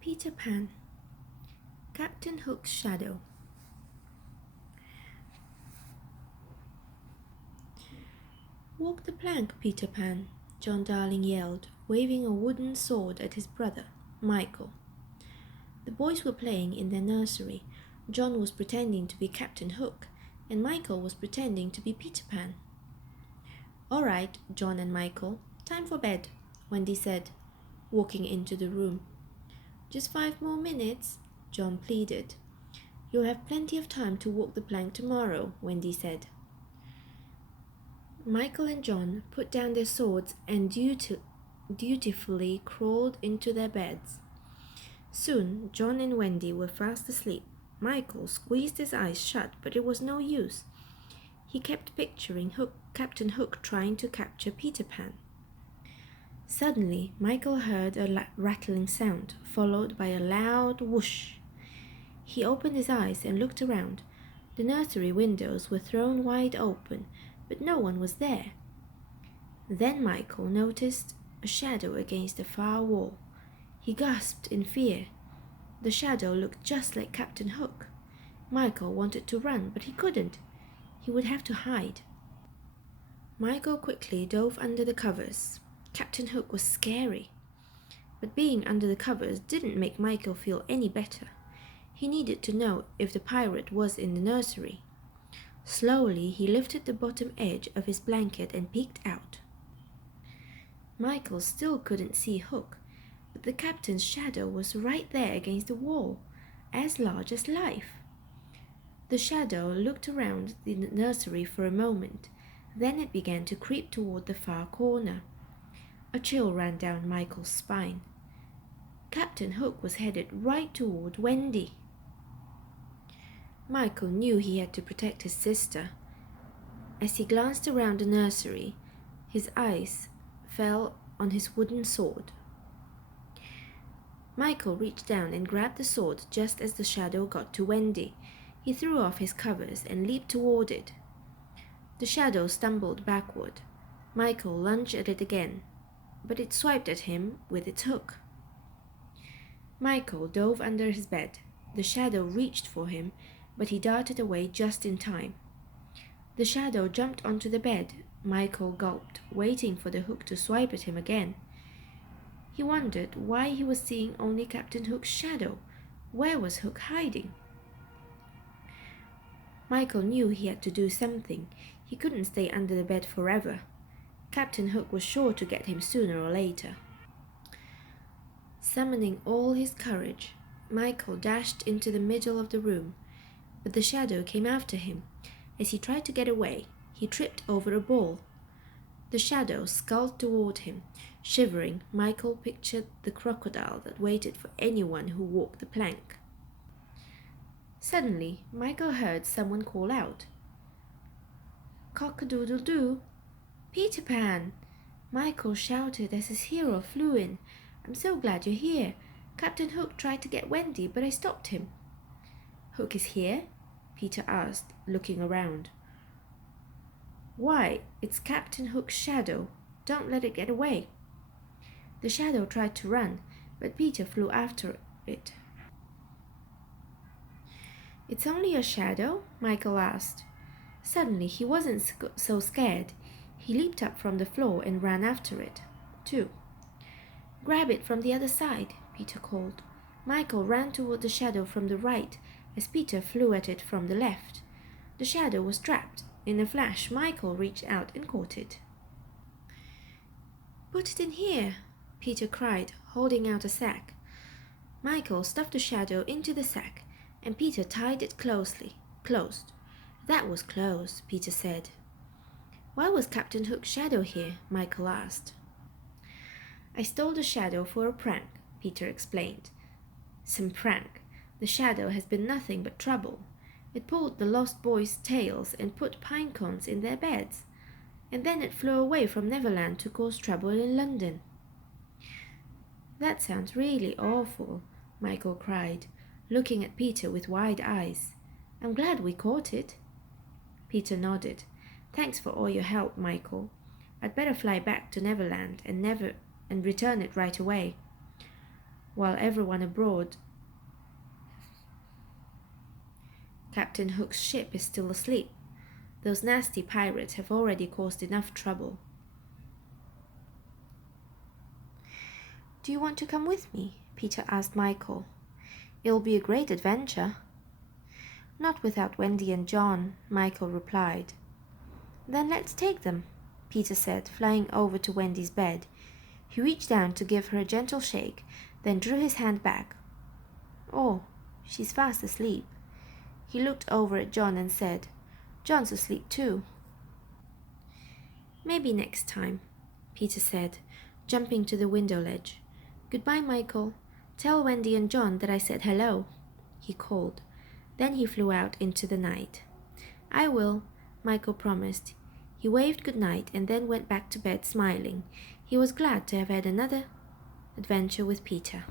Peter Pan, Captain Hook's Shadow. "Walk the plank, Peter Pan," John Darling yelled, waving a wooden sword at his brother, Michael. The boys were playing in their nursery. John was pretending to be Captain Hook, and Michael was pretending to be Peter Pan. "All right, John and Michael, time for bed," Wendy said, walking into the room. "Just 5 more minutes," John pleaded. "You'll have plenty of time to walk the plank tomorrow," Wendy said. Michael and John put down their swords and dutifully crawled into their beds. Soon, John and Wendy were fast asleep. Michael squeezed his eyes shut, but it was no use. He kept picturing Captain Hook trying to capture Peter Pan. Suddenly, Michael heard a rattling sound, followed by a loud whoosh. He opened his eyes and looked around. The nursery windows were thrown wide open, but no one was there. Then Michael noticed a shadow against the far wall. He gasped in fear. The shadow looked just like Captain Hook. Michael wanted to run, but he couldn't. He would have to hide. Michael quickly dove under the covers. Captain Hook was scary. But being under the covers didn't make Michael feel any better. He needed to know if the pirate was in the nursery. Slowly, he lifted the bottom edge of his blanket and peeked out. Michael still couldn't see Hook, but the captain's shadow was right there against the wall, as large as life. The shadow looked around the nursery for a moment. Then it began to creep toward the far corner. A chill ran down Michael's spine. Captain Hook was headed right toward Wendy. Michael knew he had to protect his sister. As he glanced around the nursery, his eyes fell on his wooden sword. Michael reached down and grabbed the sword just as the shadow got to Wendy. He threw off his covers and leaped toward it. The shadow stumbled backward. Michael lunged at it again, but it swiped at him with its hook. Michael dove under his bed. The shadow reached for him, but he darted away just in time. The shadow jumped onto the bed. Michael gulped, waiting for the hook to swipe at him again. He wondered why he was seeing only Captain Hook's shadow. Where was Hook hiding? Michael knew he had to do something. He couldn't stay under the bed forever. Captain Hook was sure to get him sooner or later. Summoning all his courage, Michael dashed into the middle of the room, but the shadow came after him. As he tried to get away, he tripped over a ball. The shadow skulked toward him. Shivering, Michael pictured the crocodile that waited for anyone who walked the plank. Suddenly, Michael heard someone call out, "Cock-a-doodle-doo! Peter Pan!" Michael shouted as his hero flew in. "I'm so glad you're here. Captain Hook tried to get Wendy, but I stopped him." "Hook is here?" Peter asked, looking around. "Why, it's Captain Hook's shadow. Don't let it get away." The shadow tried to run, but Peter flew after it. "It's only a shadow?" Michael asked. Suddenly, he wasn't so scared. He leaped up from the floor and ran after it, too. "Grab it from the other side," Peter called. Michael ran toward the shadow from the right as Peter flew at it from the left. The shadow was trapped. In a flash, Michael reached out and caught it. "Put it in here," Peter cried, holding out a sack. Michael stuffed the shadow into the sack, and Peter tied it closed. "That was close," Peter said. "Why was Captain Hook's shadow here?" Michael asked. "I stole the shadow for a prank," Peter explained. "Some prank. The shadow has been nothing but trouble. It pulled the lost boys' tails and put pine cones in their beds. And then it flew away from Neverland to cause trouble in London." "That sounds really awful," Michael cried, looking at Peter with wide eyes. "I'm glad we caught it." Peter nodded. "Thanks for all your help, Michael. I'd better fly back to Neverland and return it right away." while everyone aboard Captain Hook's ship is still asleep. Those nasty pirates have already caused enough trouble. "Do you want to come with me?" Peter asked Michael. "It'll be a great adventure." "Not without Wendy and John," Michael replied. "Then let's take them," Peter said, flying over to Wendy's bed. He reached down to give her a gentle shake, then drew his hand back. "Oh, she's fast asleep." He looked over at John and said, "John's asleep too." "Maybe next time," Peter said, jumping to the window ledge. "Goodbye, Michael. Tell Wendy and John that I said hello," he called. Then he flew out into the night. "I will," Michael promised. He waved good night and then went back to bed smiling. He was glad to have had another adventure with Peter.